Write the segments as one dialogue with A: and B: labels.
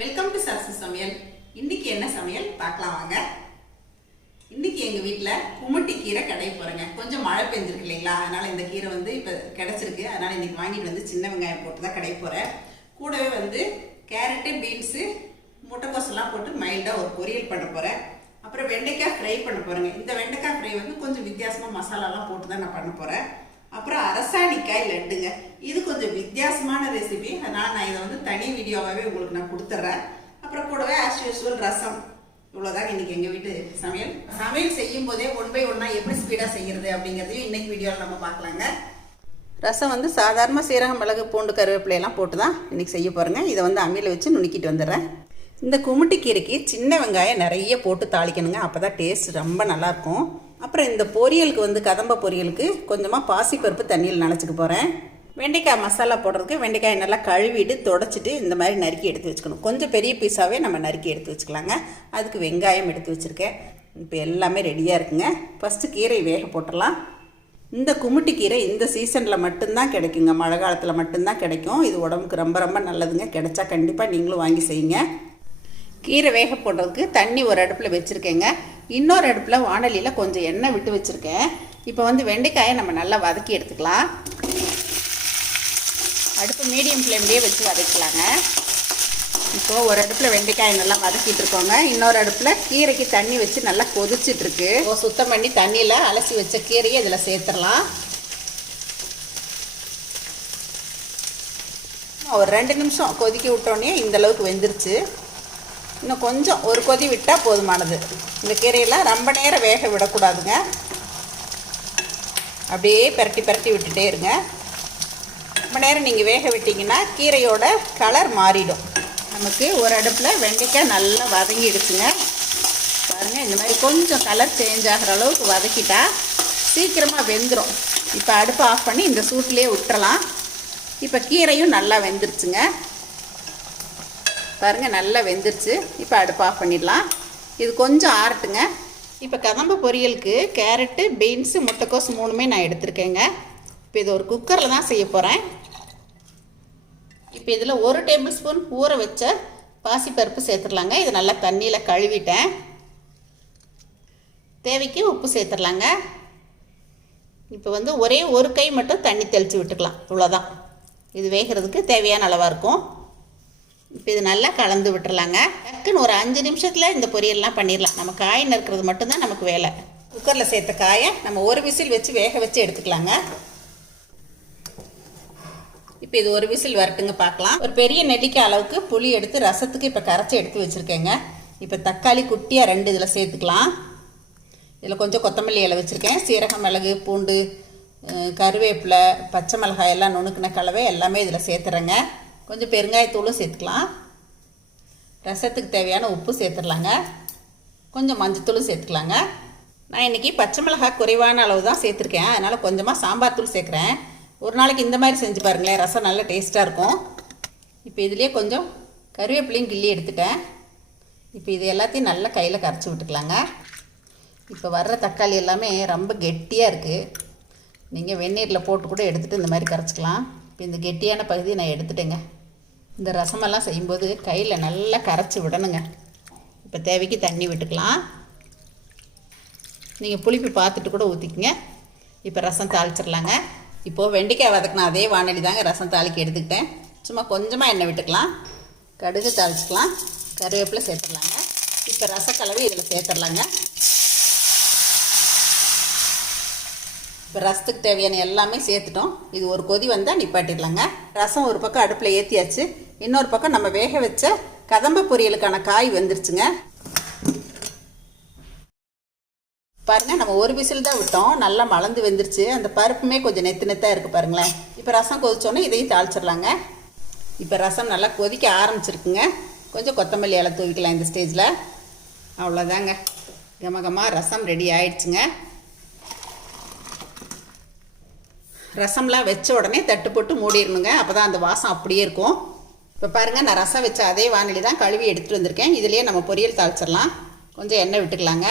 A: Welcome to Sarasu சமையல் இன்னைக்கு என்ன சமையல்? பார்க்கலாம் வாங்க. இன்னைக்கு எங்க வீட்டில் குமட்டி கீரை கடை போறேங்க. கொஞ்சம் மழை பெஞ்சிருக்கு இல்லைங்களா? அதனால இந்த கீரை வந்து இப்ப கிடைச்சிருக்கு. அதனால இன்னைக்கு வாங்கிட்டு வந்து சின்ன வெங்காயம் போட்டு தான் கடை போறேன். கூடவே வந்து கேரட்டு பீன்ஸு முட்டைக்கோஸ் எல்லாம் போட்டு மைல்டா ஒரு பொரியல் பண்ண போறேன். அப்புறம் வெண்டைக்காய் ஃப்ரை பண்ண போறேங்க. இந்த வெண்டைக்காய் ஃப்ரை வந்து கொஞ்சம் வித்தியாசமா மசாலாலாம் போட்டு தான் நான் பண்ண போறேன். அப்புறம் அரசாணிக்காய் லட்டுங்க. இது கொஞ்சம் வித்தியாசமான ரெசிபி அதனால் நான் இதை வந்து தனி வீடியோவாகவே உங்களுக்கு நான் கொடுத்துட்றேன் அப்புறம் கூடவே ஆஸ் யூஸ்வல் ரசம். இவ்வளோதாங்க இன்றைக்கி எங்கள் வீட்டு சமையல். சமையல் செய்யும் போதே ஒன் பை ஒன்னாக எப்படி ஸ்பீடாக செய்கிறது அப்படிங்கிறதையும் இன்றைக்கு வீடியோவில் நம்ம பார்க்கலாங்க. ரசம் வந்து சாதாரண சீரகம் மிளகு பூண்டு கருவேப்பிலையெல்லாம் போட்டு தான் இன்றைக்கி செய்ய போகிறேங்க இதை வந்து அம்மியில் வச்சு நுணுக்கிட்டு வந்துடுறேன். இந்த குமிட்டி கீரைக்கு சின்ன வெங்காயம் நிறைய போட்டு தாளிக்கணுங்க. அப்போ தான் டேஸ்ட் ரொம்ப நல்லாயிருக்கும் அப்புறம் இந்த பொரியலுக்கு வந்து கதம்ப பொரியலுக்கு கொஞ்சமாக பாசிப்பருப்பு தண்ணியில் நினச்சிக்க போகிறேன் வெண்டைக்காய் மசாலா போடுறதுக்கு வெண்டைக்காய் நல்லா கழுவிட்டு தொடச்சிட்டு இந்த மாதிரி நறுக்கி எடுத்து வச்சுக்கணும். கொஞ்சம் பெரிய பீஸாகவே நம்ம நறுக்கி எடுத்து வச்சுக்கலாங்க. அதுக்கு வெங்காயம் எடுத்து வச்சுருக்கேன். இப்போ எல்லாமே ரெடியாக இருக்குங்க. ஃபஸ்ட்டு கீரை வேக போட்டுடலாம். இந்த குமுட்டி கீரை இந்த சீசனில் மட்டும்தான் கிடைக்குங்க. மழை காலத்தில் மட்டும்தான் கிடைக்கும். இது உடம்புக்கு ரொம்ப ரொம்ப நல்லதுங்க. கிடைச்சா கண்டிப்பாக நீங்களும் வாங்கி செய்யுங்க. கீரை வேக போடுறதுக்கு தண்ணி ஒரு அடுப்பில் வச்சுருக்கேங்க. இன்னொரு அடுப்பில் வானலியில் கொஞ்சம் எண்ணெய் விட்டு வச்சுருக்கேன். இப்போ வந்து வெண்டைக்காயை நம்ம நல்லா வதக்கி எடுத்துக்கலாம். அடுப்பு மீடியம் ஃப்ளேம்லேயே வச்சு வதக்கலாங்க. இப்போது ஒரு அடுப்பில் வெண்டைக்காயை நல்லா வதக்கிட்டு இருக்கோங்க. இன்னொரு அடுப்பில் கீரைக்கு தண்ணி வச்சு நல்லா இப்போ சுத்தம் பண்ணி தண்ணியில் அலசி வச்ச கீரையை இதில் சேர்த்துடலாம். ஒரு ரெண்டு நிமிஷம் கொதிக்க விட்டோன்னே இந்த அளவுக்கு வெந்துருச்சு. இன்னும் கொஞ்சம் ஒரு கொதி விட்டால் போதுமானது. இந்த கீரையெல்லாம் ரொம்ப நேரம் வேக விடக்கூடாதுங்க. அப்படியே பரட்டி பிரட்டி விட்டுட்டே இருங்க. ரொம்ப நேரம் நீங்கள் வேக விட்டிங்கன்னா கீரையோட கலர் மாறிடும். நமக்கு ஒரு அடுப்பில் வெண்டைக்காய் நல்லா வதங்கிடுச்சுங்க. பாருங்கள் இந்த மாதிரி கொஞ்சம் கலர் சேஞ்ச் ஆகிற அளவுக்கு வதக்கிட்டா சீக்கிரமாக வெந்துடும் இப்போ அடுப்பை ஆஃப் பண்ணி இந்த சூட்லேயே விட்டுறலாம். இப்போ கீரையும் நல்லா வெந்துருச்சுங்க. பாருங்கள் நல்லா வெந்துருச்சு. இப்போ அடுப்பு ஆஃப் பண்ணிடலாம். இது கொஞ்சம் ஆறட்டுங்க. இப்போ கதம்ப பொரியலுக்கு கேரட்டு பீன்ஸு முட்டைக்கோஸ் மூணுமே நான் எடுத்திருக்கேங்க. இப்போ இது ஒரு குக்கரில் தான் செய்ய போகிறேன் இப்போ இதில் ஒரு டேபிள் ஸ்பூன் ஊற வச்ச பாசிப்பருப்பு சேர்த்துடலாங்க. இது நல்லா தண்ணியில் கழுவிட்டேன். தேவைக்கு உப்பு சேர்த்துடலாங்க. இப்போ வந்து ஒரே ஒரு கை மட்டும் தண்ணி தெளித்து விட்டுக்கலாம். இவ்வளோதான் இது வேகிறதுக்கு தேவையான அளவாக இருக்கும். இப்போ இது நல்லா கலந்து விட்டுறலாங்க. டக்குன்னு ஒரு அஞ்சு நிமிஷத்தில் இந்த பொரியல்லாம் பண்ணிடலாம் நம்ம காய் நறுக்கிறது மட்டும்தான் நமக்கு வேலை. குக்கரில் சேர்த்த காயை நம்ம ஒரு விசில் வச்சு வேக வச்சு எடுத்துக்கலாங்க. இப்போ இது ஒரு விசில் வரட்டுங்க பார்க்கலாம் ஒரு பெரிய நெல்லிக்காய் அளவுக்கு புளி எடுத்து ரசத்துக்கு இப்போ கரைச்சி எடுத்து வச்சுருக்கேங்க. இப்போ தக்காளி குட்டியாக ரெண்டு இதில் சேர்த்துக்கலாம். இதில் கொஞ்சம் கொத்தமல்லி இலை வச்சுருக்கேன். சீரகம் மிளகு பூண்டு கருவேப்பிலை பச்சை மிளகாய் எல்லாம் நுணுக்கின கலவை எல்லாமே இதில் சேர்த்துறேங்க. கொஞ்சம் பெருங்காயத்தூளும் சேர்த்துக்கலாம். ரசத்துக்கு தேவையான உப்பு சேர்த்துடலாங்க. கொஞ்சம் மஞ்சத்தூளும் சேர்த்துக்கலாங்க. நான் இன்றைக்கி பச்சை மிளகாய் குறைவான அளவு தான் சேர்த்துருக்கேன். அதனால் கொஞ்சமாக சாம்பார் தூள் சேர்க்குறேன். ஒரு நாளைக்கு இந்த மாதிரி செஞ்சு பாருங்களேன். ரசம் நல்லா டேஸ்ட்டாக இருக்கும். இப்போ இதுலேயே கொஞ்சம் கருவேப்பிலையும் கிள்ளி எடுத்துட்டேன். இப்போ இது எல்லாத்தையும் நல்லா கையில் கரைச்சி விட்டுக்கலாங்க. இப்போ வர்ற தக்காளி எல்லாமே ரொம்ப கெட்டியாக இருக்குது நீங்கள் வெந்நீரில் போட்டு கூட எடுத்துகிட்டு இந்த மாதிரி கரைச்சிக்கலாம். இப்போ இந்த கெட்டியான பகுதியை நான் எடுத்துட்டேங்க. இந்த ரசமெல்லாம் செய்யும்போது கையில் நல்லா கரைச்சி விடணுங்க. இப்போ தேவைக்கு தண்ணி விட்டுக்கலாம். நீங்கள் புளிப்பு பார்த்துட்டு கூட ஊற்றிக்கங்க இப்போ ரசம் தாளிச்சிடலாங்க இப்போது வெண்டைக்காய் வதக்கின அதே வானொலி தாங்க ரசம் தாளிக்கு எடுத்துக்கிட்டேன். சும்மா கொஞ்சமாக எண்ணெய் விட்டுக்கலாம். கடுகு தாளிச்சிக்கலாம். கருவேப்பிலை சேர்த்துடலாங்க. இப்போ ரசக்கலவை இதில் சேர்த்துடலாங்க. இப்போ ரசத்துக்கு தேவையான எல்லாமே சேர்த்துட்டோம். இது ஒரு கொதி வந்தால் நிப்பாட்டிடலாங்க. ரசம் ஒரு பக்கம் அடுப்பில் ஏற்றியாச்சு இன்னொரு பக்கம் நம்ம வேக வச்ச கதம்ப பொரியலுக்கான காய் வந்துருச்சுங்க. பாருங்கள் நம்ம ஒரு விசில் தான் விட்டோம். நல்லா மலர்ந்து வெந்துருச்சு. அந்த பருப்புமே கொஞ்சம் நெத்து நெத்தாக இருக்குது பாருங்களேன். இப்போ ரசம் கொதிச்சோன்னே இதையும் தாளிச்சிடலாங்க. இப்போ ரசம் நல்லா கொதிக்க ஆரம்பிச்சிருக்குங்க. கொஞ்சம் கொத்தமல்லி இலை தூவிக்கலாம் இந்த ஸ்டேஜில். அவ்வளோதாங்க கம கமா ரசம் ரெடி ஆயிடுச்சுங்க. ரசம்லாம் வச்ச உடனே தட்டு போட்டு மூடிடணுங்க. அப்போ தான் அந்த வாசம் அப்படியே இருக்கும். இப்போ பாருங்கள் நான் ரசம் வச்ச அதே வானிலை தான் கழுவி எடுத்துகிட்டு வந்திருக்கேன். இதுலேயே நம்ம பொரியல் தாளிச்சிடலாம். கொஞ்சம் எண்ணெய் விட்டுக்கலாங்க.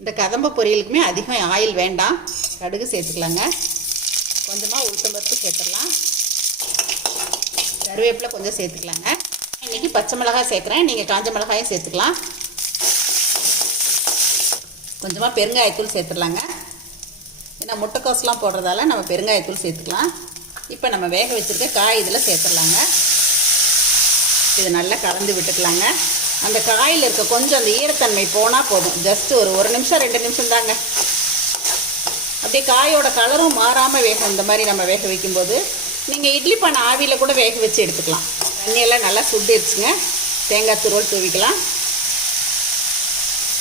A: இந்த கதம்ப பொரியலுக்குமே அதிகம் ஆயில் வேண்டாம். கடுகு சேர்த்துக்கலாங்க. கொஞ்சமாக உளுத்தம்பருப்பு சேர்த்துடலாம். கருவேப்பிலை கொஞ்சம் சேர்த்துக்கலாங்க. இன்றைக்கி பச்சை மிளகாய் சேர்க்குறேன். நீங்கள் காஞ்ச மிளகாயும் சேர்த்துக்கலாம். கொஞ்சமாக பெருங்காயத்தூள் சேர்த்துடலாங்க. ஏன்னா முட்டைக்கோஸ்லாம் போடுறதால நம்ம பெருங்காயத்தூள் சேர்த்துக்கலாம். இப்போ நம்ம வேக வச்சுருக்க காய் இதில் சேர்த்துடலாங்க. இது நல்லா கலந்து விட்டுக்கலாங்க. அந்த காயில் இருக்க கொஞ்சம் அந்த ஈரத்தன்மை போனால் போதும். ஜஸ்ட் ஒரு ஒரு நிமிஷம் ரெண்டு நிமிஷம் தாங்க. அப்படியே காயோட கலரும் மாறாமல் வேகும் இந்த மாதிரி நம்ம வேக வைக்கும்போது நீங்கள் இட்லி பானை ஆவியில் கூட வேக வச்சு எடுத்துக்கலாம். தண்ணியெல்லாம் நல்லா சுண்டிடுச்சுங்க தேங்காய் துருவல் தூவிக்கலாம்.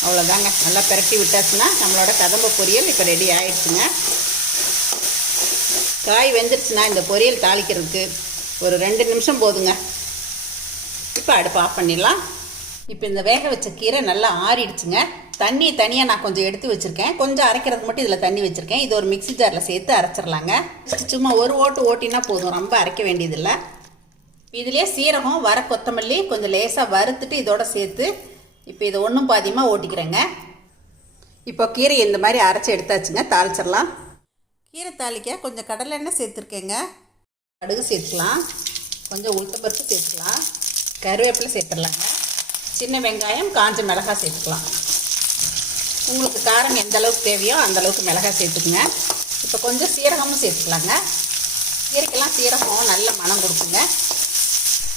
A: அவ்வளோதாங்க நல்லா பிரட்டி விட்டாச்சுன்னா நம்மளோட கதம்ப பொரியல் இப்போ ரெடி ஆயிடுச்சுங்க. காய் வெந்துருச்சுன்னா இந்த பொரியல் தாளிக்கிறதுக்கு ஒரு ரெண்டு நிமிஷம் போதுங்க. இப்போ அடுப்பு ஆஃப் பண்ணிடலாம். இப்போ இந்த வேக வச்ச கீரை நல்லா ஆறிடுச்சுங்க. தண்ணி தனியாக நான் கொஞ்சம் எடுத்து வச்சுருக்கேன். கொஞ்சம் அரைக்கிறதுக்கு மட்டும் இதில் தண்ணி வச்சுருக்கேன். இது ஒரு மிக்ஸி ஜாரில் சேர்த்து அரைச்சிடலாங்க. சும்மா ஒரு ஓட்டு ஓட்டினா போதும். ரொம்ப அரைக்க வேண்டியதில்லை. இதுலேயே சீரகம் வர கொத்தமல்லி கொஞ்சம் லேசாக வறுத்துட்டு இதோட சேர்த்து இப்போ இதை ஒன்றும் பாதியமாக ஓட்டிக்கிறேங்க. இப்போ கீரை இந்த மாதிரி அரைச்சி எடுத்தாச்சுங்க தாளிச்சிடலாம். கீரை தாளிக்க கொஞ்சம் கடலை எண்ணெய் சேர்த்துருக்கேங்க. கடுகு சேர்த்துக்கலாம். கொஞ்சம் உளுத்தம்பருப்பு சேர்த்துக்கலாம். கருவேப்பிலை சேர்த்துடலாங்க. சின்ன வெங்காயம் காஞ்ச மிளகாய் சேர்த்துக்கலாம். உங்களுக்கு காரம் எந்த அளவுக்கு தேவையோ அந்த அளவுக்கு மிளகாய் சேர்த்துக்குங்க. இப்போ கொஞ்சம் சீரகமும் சேர்த்துக்கலாங்க. கீரைக்கெல்லாம் சீரகம் நல்ல மனம் கொடுக்குங்க.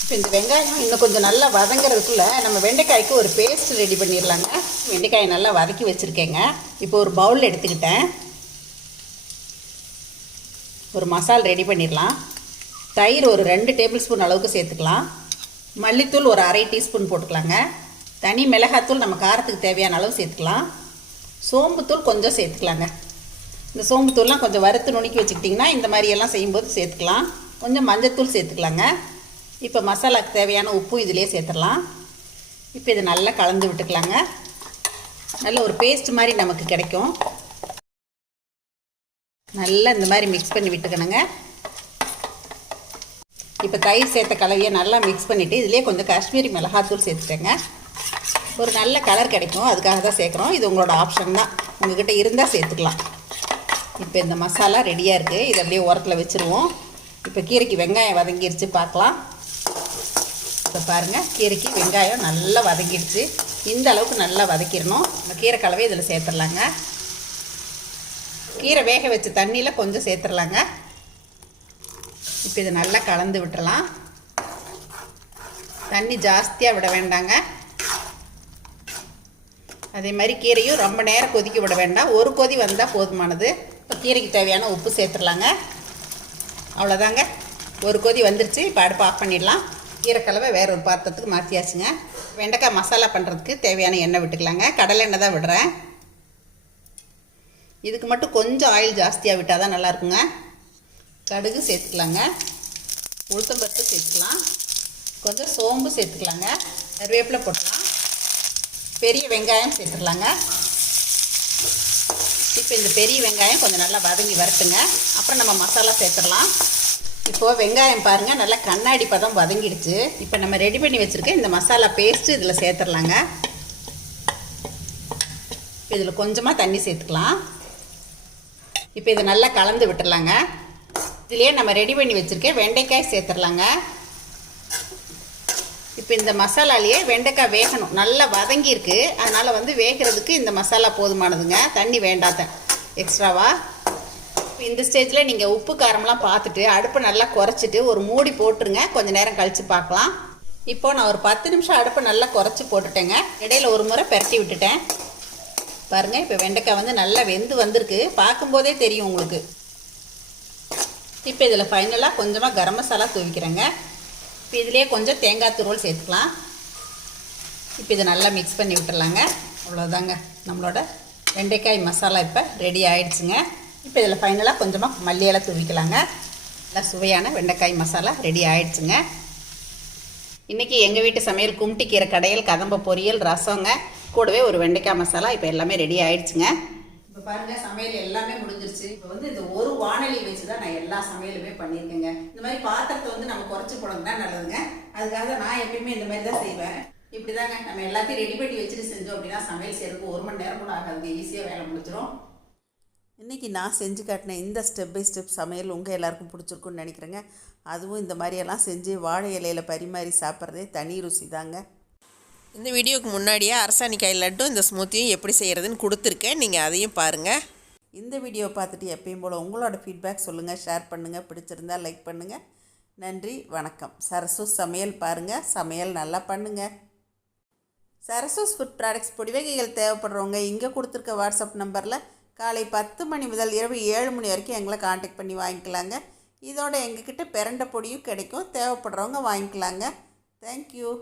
A: இப்போ இந்த வெங்காயம் இன்னும் கொஞ்சம் நல்லா வதங்குறதுக்குள்ள நம்ம வெண்டைக்காய்க்கு ஒரு பேஸ்ட் ரெடி பண்ணிடலாங்க. வெண்டைக்காயை நல்லா வதக்கி வச்சுருக்கேங்க. இப்போ ஒரு பவுல் எடுத்துக்கிட்டேன். ஒரு மசால் ரெடி பண்ணிடலாம். தயிர் ஒரு ரெண்டு டேபிள் ஸ்பூன் அளவுக்கு சேர்த்துக்கலாம். மல்லித்தூள் ஒரு அரை டீஸ்பூன் போட்டுக்கலாங்க. தனி மிளகாத்தூள் நம்ம காரத்துக்கு தேவையான அளவு சேர்த்துக்கலாம். சோம்புத்தூள் கொஞ்சம் சேர்த்துக்கலாங்க. இந்த சோம்புத்தூள்லாம் கொஞ்சம் வறுத்து நுணுக்கி வச்சுக்கிட்டிங்கன்னா இந்த மாதிரியெல்லாம் செய்யும்போது சேர்த்துக்கலாம். கொஞ்சம் மஞ்சத்தூள் சேர்த்துக்கலாங்க. இப்போ மசாலாக்கு தேவையான உப்பும் இதிலே சேர்த்துடலாம். இப்போ இது நல்லா கலந்து விட்டுக்கலாங்க. நல்ல ஒரு பேஸ்ட் மாதிரி நமக்கு கிடைக்கும். நல்லா இந்த மாதிரி மிக்ஸ் பண்ணி விட்டுக்கணுங்க. இப்போ தயிர் சேர்த்த கலவையை நல்லா மிக்ஸ் பண்ணிவிட்டு இதுலேயே கொஞ்சம் காஷ்மீரி மிளகாத்தூள் சேர்த்துட்டேங்க. ஒரு நல்ல கலர் கிடைக்கும். அதுக்காக தான் சேர்க்குறோம். இது உங்களோட ஆப்ஷன் தான். உங்கள்கிட்ட இருந்தால் சேர்த்துக்கலாம். இப்போ இந்த மசாலா ரெடியாக இருக்குது இதை அப்படியே உரத்தில் வச்சுருவோம். இப்போ கீரைக்கு வெங்காயம் வதங்கிருச்சு பார்க்கலாம். பாருங்கள் கீரைக்கு வெங்காயம் நல்லா வதங்கிடுச்சு. இந்த அளவுக்கு நல்லா வதக்கிடணும். அந்த கீரை கலவை இதில் சேர்த்துடலாங்க. கீரை வேக வச்ச தண்ணியில் கொஞ்சம் சேர்த்துடலாங்க. இப்போ இதை நல்லா கலந்து விட்டுடலாம். தண்ணி ஜாஸ்தியாக விட வேண்டாங்க. அதே மாதிரி கீரையும் ரொம்ப நேரம் கொதிக்க விட வேண்டாம். ஒரு கொதி வந்தால் போதுமானது. இப்போ கீரைக்கு தேவையான உப்பு சேர்த்துடலாங்க. அவ்வளோதாங்க ஒரு கொதி வந்துருச்சு. இப்போ அடுப்பு ஆஃப் பண்ணிடலாம். கீரைக்கலவை வேற ஒரு பாத்திரத்துக்கு மாற்றியாச்சுங்க வெண்டைக்காய் மசாலா பண்ணுறதுக்கு தேவையான எண்ணெய் விட்டுக்கலாங்க. கடலை எண்ணெய் தான் விடுறேன். இதுக்கு மட்டும் கொஞ்சம் ஆயில் ஜாஸ்தியாக விட்டால் தான் நல்லாயிருக்குங்க கடுகு சேர்த்துக்கலாங்க. உளுத்தம்பருப்பு சேர்த்துக்கலாம். கொஞ்சம் சோம்பு சேர்த்துக்கலாங்க. கருவேப்பிலை போட்டுக்கலாம். பெரிய வெங்காயம் சேர்த்துக்கலாங்க. இப்போ இந்த பெரிய வெங்காயம் கொஞ்சம் நல்லா வதங்கி வரட்டுங்க. அப்புறம் நம்ம மசாலா சேர்த்துடலாம். இப்போது வெங்காயம் பாருங்கள் நல்லா கண்ணாடி பதம் வதங்கிடுச்சு. இப்போ நம்ம ரெடி பண்ணி வச்சுருக்க இந்த மசாலா பேஸ்ட்டு இதில் சேர்த்துடலாங்க. இதில் கொஞ்சமாக தண்ணி சேர்த்துக்கலாம். இப்போ இதை நல்லா கலந்து விட்டுடலாங்க. இதுலேயே நம்ம ரெடி பண்ணி வச்சுருக்கேன் வெண்டைக்காய் சேர்த்துடலாங்க. இப்போ இந்த மசாலாலேயே வெண்டைக்காய் வேகணும். நல்லா வதங்கியிருக்கு அதனால் வந்து வேகிறதுக்கு இந்த மசாலா போதுமானதுங்க. தண்ணி வேண்டாத. எக்ஸ்ட்ராவாக இந்த ஸ்டேஜில் நீங்கள் உப்பு காரம்லாம் பார்த்துட்டு அடுப்பை நல்லா குறைச்சிட்டு ஒரு மூடி போட்டுருங்க. கொஞ்சம் நேரம் கழித்து பார்க்கலாம். இப்போ நான் ஒரு பத்து நிமிஷம் அடுப்பை நல்லா குறைச்சி போட்டுட்டேங்க. இடையில ஒரு முறை பெரட்டி விட்டுட்டேன். பாருங்கள் இப்போ வெண்டைக்காய் வந்து நல்லா வெந்து வந்திருக்கு. பார்க்கும்போதே தெரியும் உங்களுக்கு. இப்போ இதில் ஃபைனலாக கொஞ்சமாக கரம் மசாலா தூவிக்கிறேங்க. இப்போ இதிலே கொஞ்சம் தேங்காய் துருவல் சேர்த்துக்கலாம். இப்போ இதை நல்லா மிக்ஸ் பண்ணி விட்டுடலாங்க அவ்வளோதாங்க நம்மளோட வெண்டைக்காய் மசாலா இப்போ ரெடி ஆயிடுச்சுங்க. இப்போ இதில் ஃபைனலாக கொஞ்சமாக மல்லியெல்லாம் தூவிக்கலாங்க. நல்லா சுவையான வெண்டைக்காய் மசாலா ரெடி ஆயிடுச்சுங்க. இன்றைக்கி எங்கள் வீட்டு சமையல் கும்ட்டி கீரை கடையல் கதம்ப பொரியல் ரசங்க கூடவே ஒரு வெண்டைக்காய் மசாலா இப்போ எல்லாமே ரெடி ஆயிடுச்சுங்க. இப்போ பாருங்கள் சமையல் எல்லாமே முடிஞ்சிருச்சு. இப்போ வந்து இந்த ஒரு வானொலி வச்சு தான் நான் எல்லா சமையலுமே பண்ணியிருக்கேங்க. இந்த மாதிரி பாத்திரத்தை வந்து நம்ம குறைச்சி போனோம்னா நல்லதுங்க. அதுக்காக நான் எப்பயுமே இந்த மாதிரி தான் செய்வேன். இப்படி தாங்க நம்ம எல்லாத்தையும் ரெடி பண்ணி வச்சுட்டு செஞ்சோம் அப்படின்னா சமையல் செய்யறதுக்கு ஒரு மணி நேரம் கூட ஆகாதுங்க. ஈஸியாக வேலை முடிச்சிடும் இன்றைக்கி நான் செஞ்சு காட்டின இந்த ஸ்டெப் பை ஸ்டெப் சமையல் உங்கள் எல்லாருக்கும் பிடிச்சிருக்குன்னு நினைக்கிறேங்க. அதுவும் இந்த மாதிரியெல்லாம் செஞ்சு வாழை இலையில் பரிமாறி சாப்பிட்றதே தனி ருசி தாங்க. இந்த வீடியோக்கு முன்னாடியே அரசாணிக்காய் லட்டும் இந்த ஸ்மூத்தியும் எப்படி செய்கிறதுன்னு கொடுத்துருக்கேன். நீங்கள் அதையும் பாருங்கள் இந்த வீடியோ பார்த்துட்டு எப்பயும் போல் உங்களோட ஃபீட்பேக் சொல்லுங்கள் ஷேர் பண்ணுங்கள் பிடிச்சிருந்தா லைக் பண்ணுங்கள் நன்றி வணக்கம். சரசு சமையல் பாருங்கள் சமையல் நல்லா பண்ணுங்கள் சரசூஸ் ஃபுட் ப்ராடக்ட்ஸ் பொடி வகைகள் தேவைப்படுறவங்க இங்கே கொடுத்துருக்க வாட்ஸ்அப் நம்பரில் காலை பத்து மணி முதல் இரவு ஏழு மணி வரைக்கும் எங்களை காண்டாக்ட் பண்ணி வாங்கிக்கலாங்க. இதோட எங்ககிட்ட பிரண்ட பொடியும் கிடைக்கும். தேவைப்படுறவங்க வாங்கிக்கலாங்க. தேங்க்யூ